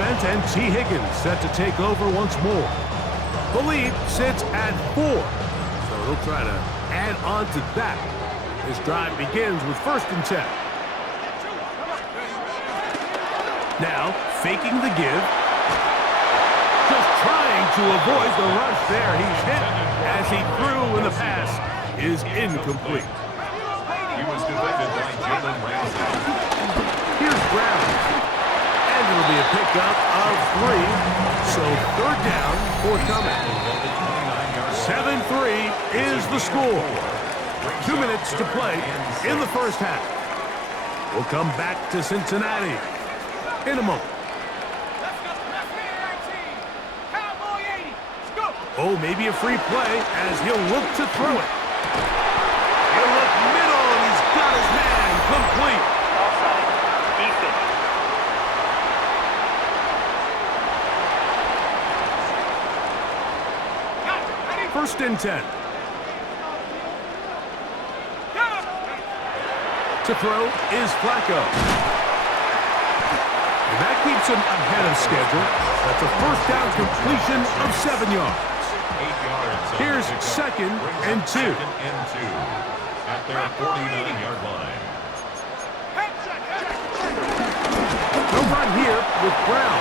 defense, and T. Higgins set to take over once more. The lead sits at 4, so he'll try to add on to that. This drive begins with 1st and 10. Now, faking the give. Just trying to avoid the rush there. He's hit as he threw, and the pass is incomplete. He was defended by Jalen Ramsey. Here's Brown. And it'll be a pickup of 3. So 3rd down forthcoming. 7-3 is the score. 2 minutes to play in the first half. We'll come back to Cincinnati in a moment. Oh, maybe a free play as he'll look to throw it. He'll look middle, and he's got his man complete. Offside. Defense. 1st and 10. To throw is Flacco. And that keeps him ahead of schedule. That's a 1st down completion of 7 yards. 8 yards. Here's 2nd and 2. At their 49-yard line. No run here with Brown.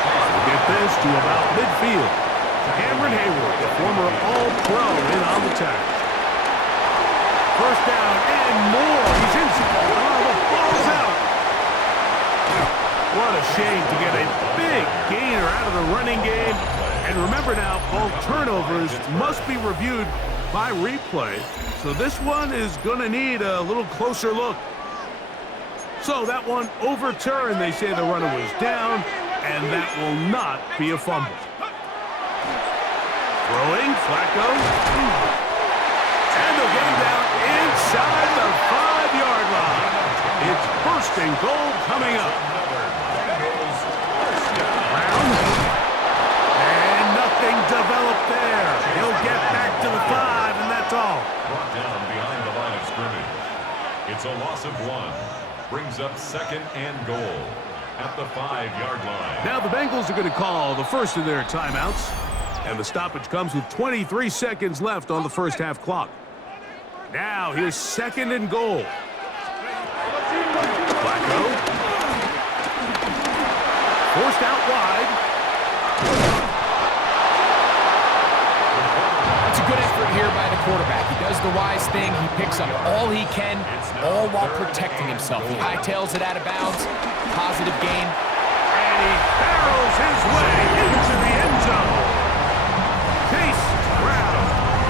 We'll get this to about midfield. Cameron Hayward, the former All-Pro, in on the tackle. 1st down and more. He's inside. Oh, the ball's out. What a shame to get a big gainer out of the running game. And remember now, all turnovers must be reviewed by replay. So this one is going to need a little closer look. So that one overturned. They say the runner was down, and that will not be a fumble. Throwing, Flacco. And they'll get him down inside the 5-yard line. It's 1st and goal coming up. Brown. And nothing developed there. He'll get back to the 5, and that's all. Brought down behind the line of scrimmage. It's a loss of 1. Brings up 2nd and goal at the 5-yard line. Now the Bengals are going to call the first of their timeouts. And the stoppage comes with 23 seconds left on the first half clock. Now here's 2nd and goal. Flacco. Forced out wide. That's a good effort here by the quarterback. He does the wise thing. He picks up all he can, all while protecting himself. He hightails it out of bounds. Positive gain. And he barrels his way into the end zone. Chase Brown.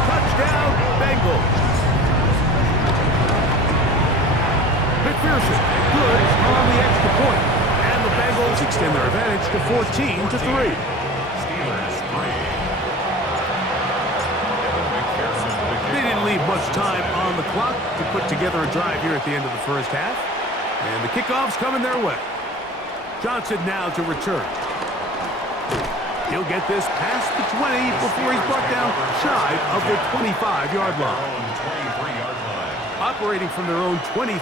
Touchdown, Bengals. McPherson, good on the extra point. And the Bengals extend their advantage to 14-3. Steelers 3. They didn't leave much time on the clock to put together a drive here at the end of the first half. And the kickoff's coming their way. Johnson now to return. He'll get this past the 20 before he's brought down shy of the 25-yard line. Operating from their own 23,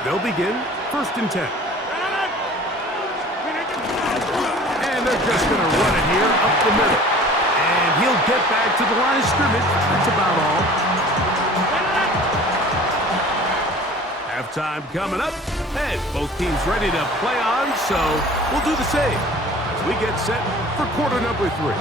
they'll begin 1st and 10. And they're just going to run it here up the middle. And he'll get back to the line of scrimmage. That's about all. Halftime coming up. And both teams ready to play on, so we'll do the same as we get set for quarter number 3.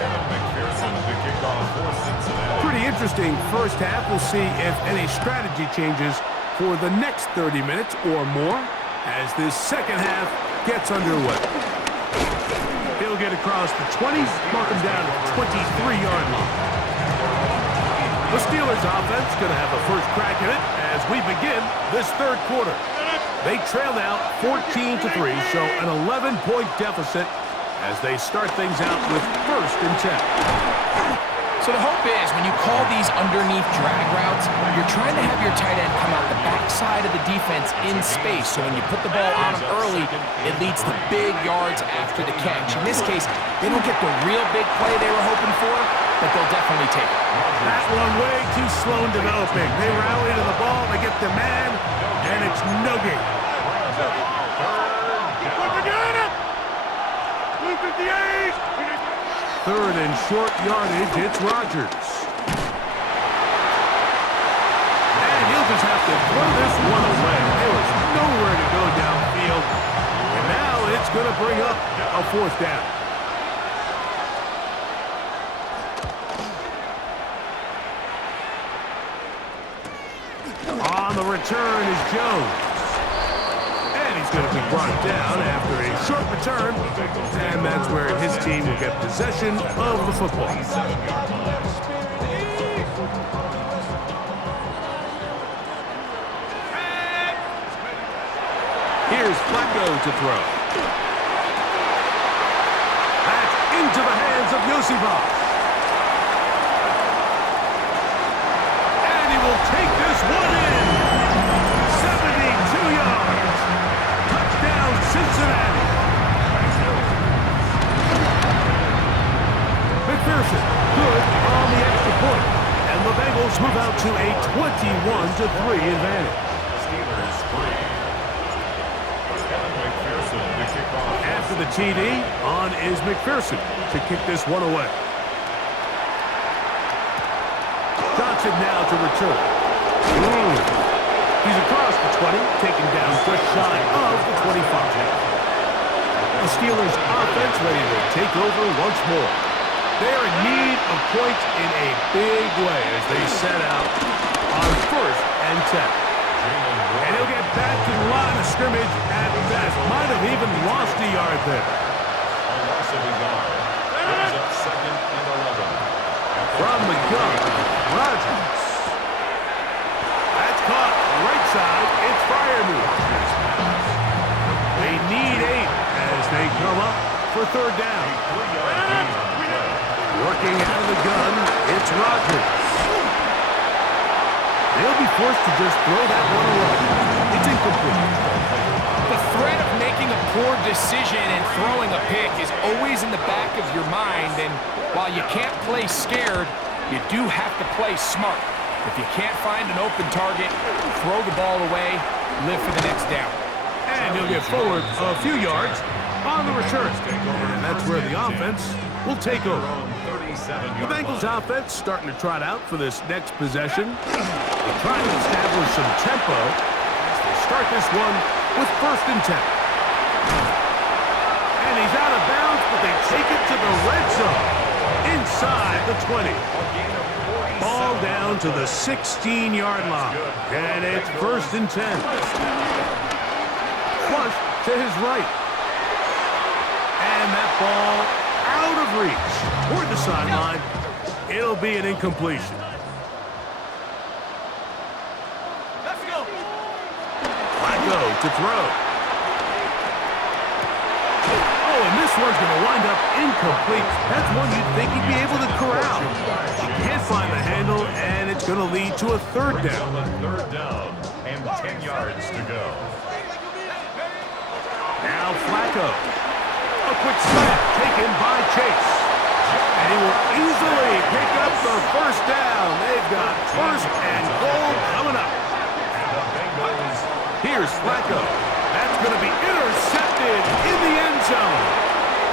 McPherson, the kickoff for Cincinnati. Pretty interesting first half. We'll see if any strategy changes for the next 30 minutes or more as this second half gets underway. He'll get across the 20, mark him down at the 23-yard line. The Steelers offense going to have the first crack at it as we begin this 3rd quarter. They trail now 14-3, so an 11-point deficit as they start things out with 1st and 10. So the hope is when you call these underneath drag routes, you're trying to have your tight end come out the backside of the defense in space. So when you put the ball on him early, it leads to big yards after the catch. In this case, they don't get the real big play they were hoping for, but they'll definitely take it. That one way too slow in developing. They rally to the ball, they get the man, and it's no gain. third and short yardage. It's Rodgers. And he'll just have to throw this one away. There was nowhere to go downfield. And now it's going to bring up a fourth down. On the return is Jones. And he's going to be brought down after a short return. And that's where his team will get possession of the football. Here's Flacco to throw. That's into the hands of Yosibov. And he will take this one in. 72 yards. Touchdown, Cincinnati. McPherson, good on the extra point. And the Bengals move out to a 21-3 advantage. Steelers 3. After the TD, on is McPherson to kick this one away. Johnson now to return. He's across the 20, taken down just shy of the 25. The Steelers offense ready to take over once more. They're in need of points in a big way as they set out on 1st and 10. And he'll get back to the line of scrimmage at best. Might have even lost a yard there. A loss of a yard. Brings up 2nd and 11. From the gun, Rodgers. That's caught right side. It's Freiermuth. They need 8 as they come up for 3rd down. Working out of the gun, it's Rodgers. They'll be forced to just throw that one away. It's incomplete. The threat of making a poor decision and throwing a pick is always in the back of your mind, and while you can't play scared, you do have to play smart. If you can't find an open target, throw the ball away, live for the next down. And he'll get forward a few yards on the return. And that's where the offense will take over. The Bengals offense starting to trot out for this next possession. They're trying to establish some tempo. They start this one with 1st and 10. And he's out of bounds, but they take it to the red zone inside the 20. Ball down to the 16-yard line. And it's 1st and 10. Flush to his right. And that ball out of reach toward the sideline. It'll be an incompletion. Let's go. Flacco to throw. Oh, and this one's going to wind up incomplete. That's one you'd think he'd be able to corral. He can't find the handle, and it's going to lead to a 3rd down. 3rd down and 10 yards to go. Now Flacco. A quick snap taken by Chase. And he will easily pick up the 1st down. They've got 1st and goal coming up. Here's Flacco. That's going to be intercepted in the end zone.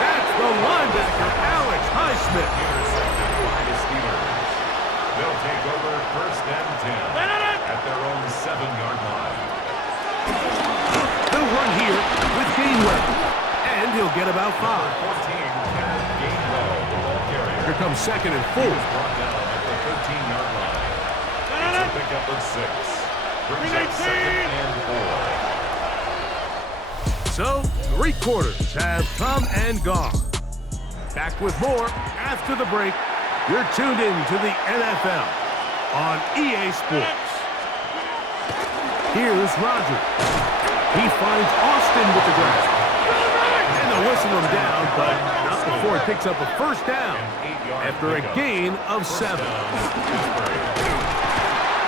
That's the linebacker, Alex Highsmith. Intercepted by the Steelers. They'll take over 1st and 10 at their own 7-yard line. They'll run here with Gainwell. And he'll get about 5. 14, Kenneth Gainwell, the ball carrier. Here comes 2nd and 4. Brought down at the 13-yard line. It's a pickup of 6. Brings up 2nd and 4. So, 3 quarters have come and gone. Back with more after the break. You're tuned in to the NFL on EA Sports. Here's Rodgers. He finds Austin with the grab. And they'll whistle him down, but not before he picks up a 1st down after a gain of 7.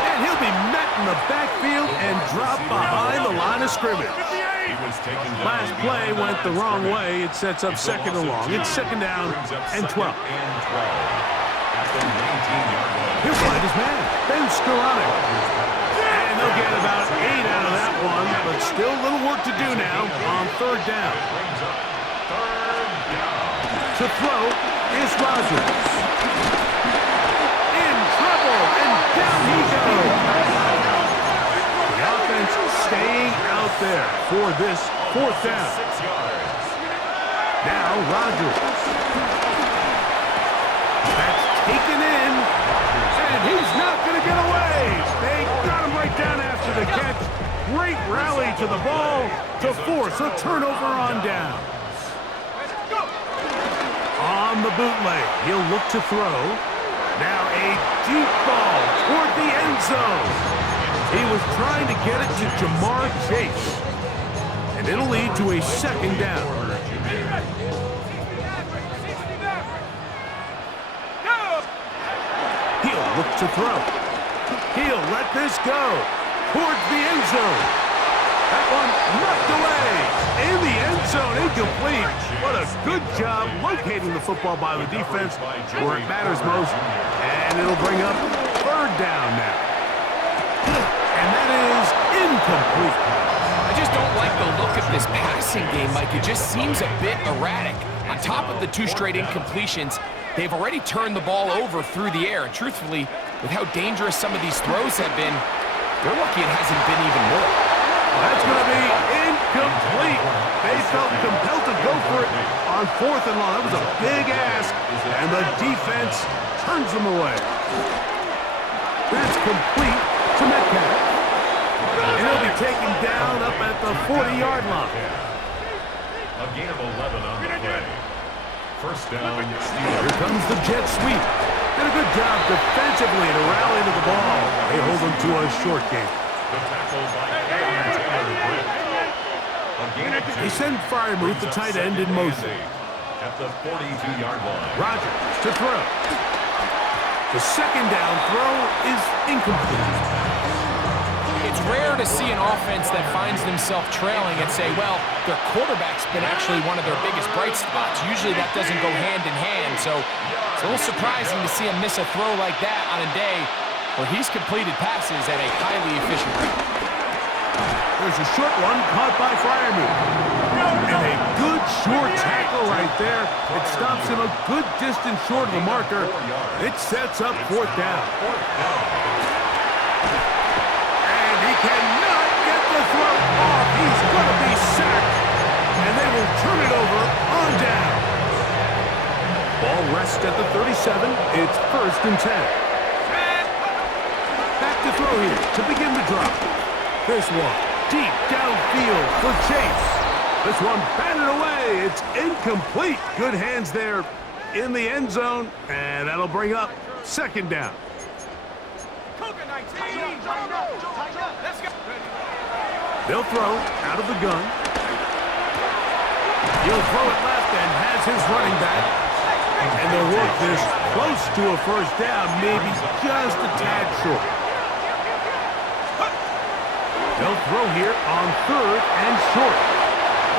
And he'll be met in the backfield and dropped behind the line of scrimmage. Last play went the wrong way. It sets up 2nd and long. It's 2nd down and 12. He'll find his man, Ben Skoranek. And they'll get about 8 out of that one, but still a little work to do now on 3rd down. To throw is Rodgers. In trouble, and down he goes. The offense staying out there for this fourth down. 6 yards. Now Rodgers. That's taken in, and he's not going to get away. They got him right down after the catch. Great rally to the ball to force a turnover on down. On the bootleg, he'll look to throw. Now a deep ball toward the end zone. He was trying to get it to Jamar Chase. And it'll lead to a second down. He'll look to throw. He'll let this go towards the end zone. That one knocked away. In the end zone, incomplete. What a good job locating the football by the defense where it matters most. And it'll bring up third down now. And that is incomplete. I just don't like the look of this passing game, Mike. It just seems a bit erratic. On top of the 2 straight incompletions, they've already turned the ball over through the air. And truthfully, with how dangerous some of these throws have been, they're lucky it hasn't been even more. That's going to be incomplete. They felt compelled to go for it on 4th and long. That was a big ask, and the defense turns them away. That's complete to Metcalf. And he'll be taken down up at the 40-yard line. A gain of 11 on the play. First down, Steelers. Here comes the jet sweep. Did a good job defensively to rally to the ball. They hold them to a short game. The tackle by Taylor Britt. A gain of 2. They send Freiermuth, the tight end, in motion. At the 42-yard line. Rodgers to throw. The second down throw is incomplete. It's rare to see an offense that finds themselves trailing and say, well, their quarterback's been actually one of their biggest bright spots. Usually that doesn't go hand in hand, so it's a little surprising to see him miss a throw like that on a day where he's completed passes at a highly efficient rate. There's a short one caught by Freiermuth. And a good short tackle right there. It stops him a good distance short of the marker. It sets up 4th down. And he cannot get the throw off. He's going to be sacked. And they will turn it over on down. Ball rests at the 37. It's 1st and 10. Back to throw here to begin the drop. This one deep downfield for Chase. This one batted away. It's incomplete. Good hands there in the end zone, and that'll bring up 2nd down. They'll throw out of the gun. He'll throw it left and has his running back. And they'll work this close to a 1st down, maybe just a tad short. They'll throw here on 3rd and short.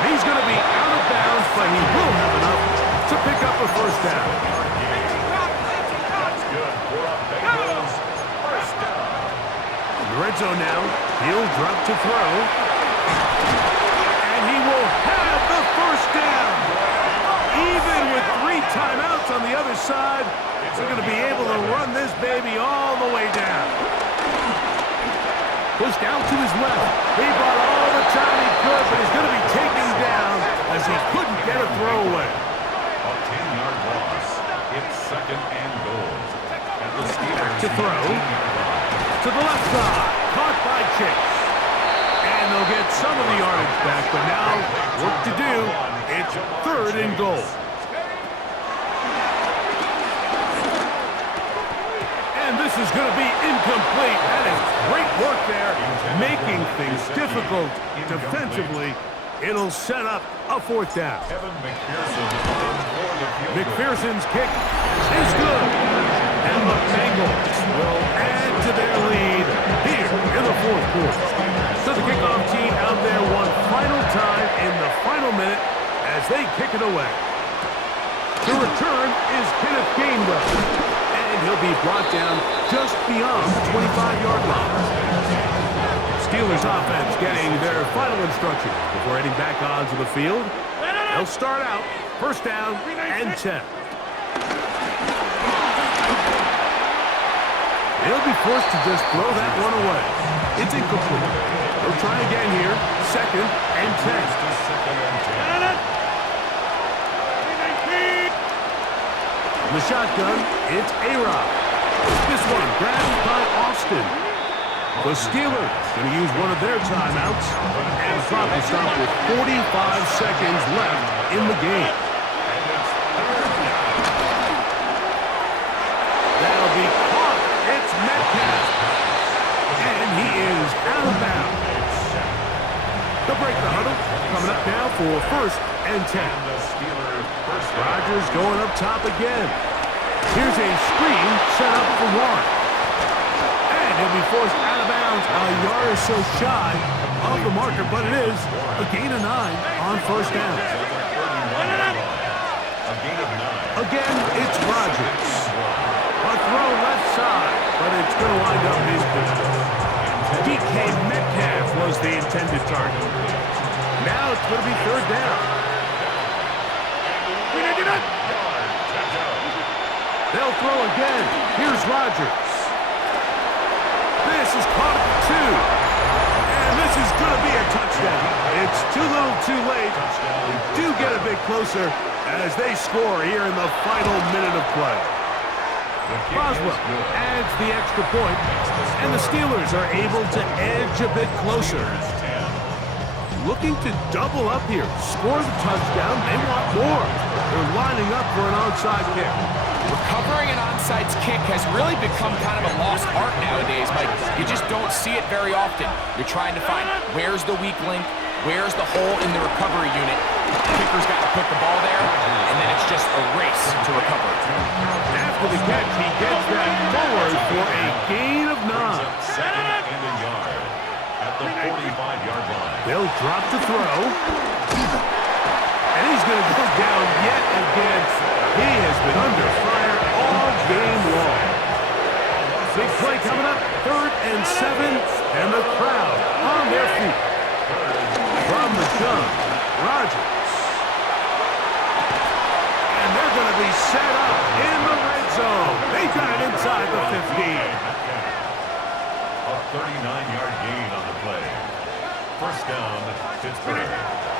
He's going to be out of bounds, but he will have enough to pick up a 1st down. That's good for a Bengals first down. In the red zone now, he'll drop to throw. And he will have the 1st down. Even with 3 timeouts on the other side, they're going to be able to run this baby all the way down. Pushed out to his left. He brought all the time he could, but he's going to be taken down as he couldn't get a throw away. A 10-yard loss. It's 2nd and goal. At the Steelers To throw. To the left side. Caught by Chase. And they'll get some of the yardage back, but now work to do. It's 3rd and goal. And this is going to be incomplete. That is great work there, making things difficult defensively. It'll set up a 4th down. McPherson's kick is good. And the Bengals will add to their lead here in the 4th quarter. So the kickoff team out there one final time in the final minute as they kick it away. The return is Kenneth Gainwell. And he'll be brought down just beyond the 25-yard line. Steelers offense getting their final instructions before heading back onto the field. They'll start out 1st down and 10. He'll be forced to just throw that one away. It's incomplete. He'll try again here. 2nd and 10. In the shotgun, it's A-Rod. This one grabbed by Austin. The Steelers going to use one of their timeouts. And the clock will stop with 45 seconds left in the game. That'll be caught. It's Metcalf. And he is out of bounds. They'll break the huddle. Coming up now for 1st and 10. Rodgers going up top again. Here's a screen set up for Warren. And he'll be forced out of bounds a yard or so shy of the marker, but it is a gain of 9 on 1st down. Again, it's Rodgers. A throw left side, but it's going to wind up incomplete. DK Metcalf was the intended target. Now it's going to be 3rd down. They'll throw again. Here's Rodgers. This is caught at the 2. And this is going to be a touchdown. It's too little too late. They do get a bit closer as they score here in the final minute of play. Boswell adds the extra point, and the Steelers are able to edge a bit closer. Looking to double up here, score the touchdown. They want more. They're lining up for an onside kick. Recovering an onside kick has really become kind of a lost art nowadays, Mike. You just don't see it very often. You're trying to find where's the weak link, where's the hole in the recovery unit. The kicker's got to put the ball there, and then it's just a race to recover. After the catch, he gets that forward for a gain of 9. 2nd and a yard at the 45-yard line. They'll drop to throw. And he's going to go down yet again. He has been under fire all game long. Big play coming up. 3rd and 7. And the crowd on their feet. From the gun, Rodgers. And they're going to be set up in the red zone. They got it inside the 15. A 39-yard gain on the play. 1st down, Pittsburgh.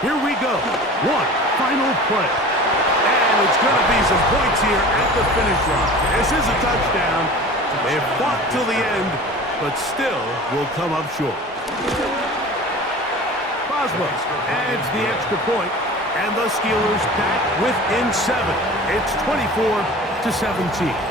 Here we go. One final play. And it's going to be some points here at the finish line. This is a touchdown. They've fought till the end, but still will come up short. Boswell adds the extra point, and the Steelers back within 7. It's 24-17.